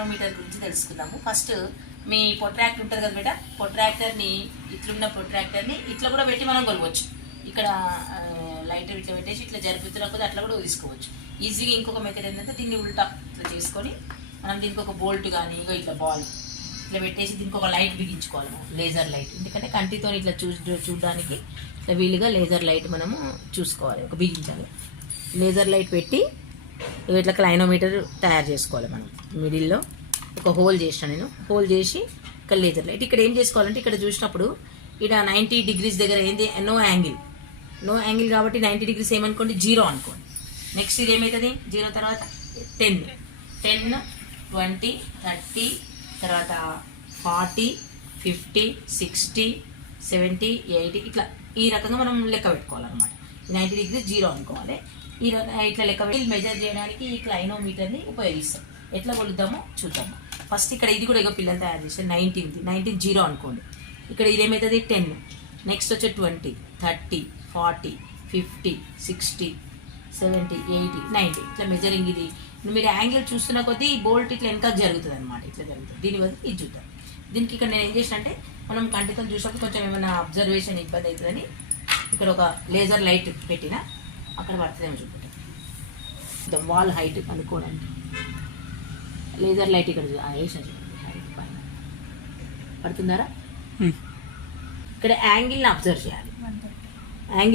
Clinometer గురించి తెలుసుకుందాము. First మీ protractor ఉంటుంది కదా బేట, ప్రొట్రాక్టర్ని ఇట్లున్న ప్రొట్రాక్టర్ని ఇట్లా కూడా పెట్టి మనం కొలవచ్చు. ఇక్కడ లైటర్ ఇట్లా పెట్టేసి ఇట్లా జరుపుతున్న కొద్ది అట్లా కూడా తీసుకోవచ్చు ఈజీగా. ఇంకొక మెథడ్ ఏంటంటే దీన్ని ఉల్టా ఇట్లా చేసుకొని మనం దీనికి ఒక బోల్ట్ కానీ ఇట్లా బాల్ ఇట్లా పెట్టేసి దీనికి ఒక లైట్ బిగించుకోవాలి మనం, లేజర్ లైట్. ఎందుకంటే కంటితో ఇట్లా చూడడానికి ఇట్లా వీలుగా లేజర్ లైట్ మనము చూసుకోవాలి, ఒక బిగించాలి. లేజర్ లైట్ పెట్టి ఇట్లా క్లైనోమీటర్ తయారు చేసుకోవాలి. మనం మిడిల్లో ఒక హోల్ చేసాను నేను, హోల్ చేసి ఇక్కడ లేజర్ లైట్. ఇక్కడ ఏం చేసుకోవాలంటే ఇక్కడ చూసినప్పుడు ఇక్కడ 90 degrees దగ్గర ఏంది నో యాంగిల్ కాబట్టి 90 degrees ఏమనుకోండి 0 అనుకోండి. నెక్స్ట్ ఇది ఏమవుతుంది 0 తర్వాత 10, 20, 30 తర్వాత 40, 50, 60, 70, 80 ఇట్లా ఈ రకంగా మనం లెక్క పెట్టుకోవాలన్నమాట. 90 degrees 0 అనుకోవాలి. ఈ రకంగా ఇట్లా లెక్క పెట్టి మెజర్ చేయడానికి ఈ క్లైనోమీటర్ని ఉపయోగిస్తాం. ఎట్లా కొలుద్దామో చూద్దాము. ఫస్ట్ ఇక్కడ ఇది కూడా ఇక పిల్లలు తయారు చేస్తే 19 0 అనుకోండి. ఇక్కడ ఇదేమవుతుంది 10, నెక్స్ట్ వచ్చే 20, 30, 40, 50, 60, 70, 80, 90 ఇట్లా మెజరింగ్. ఇది మీరు యాంగిల్ చూస్తున్న కొద్దీ బోల్ట్ ఇట్లా వెనక జరుగుతుంది అనమాట, ఇట్లా జరుగుతుంది. దీనివల్ల ఇది చూద్దాం. దీనికి ఇక్కడ నేను ఏం చేసిన అంటే మనం కంటితో చూసినప్పుడు కొంచెం ఏమైనా అబ్జర్వేషన్ ఇబ్బంది అవుతుందని ఇక్కడ ఒక లేజర్ లైట్ పెట్టిన అక్కడ పడుతుందేమో చూద్దాం. వాల్ హైట్ కనుక్కోవడానికి లేజర్ లైట్ ఇక్కడ వేసిన చూడండి, పైన పడుతుందారా. ఇక్కడ యాంగిల్ని అబ్జర్వ్ చేయాలి. యాంగిల్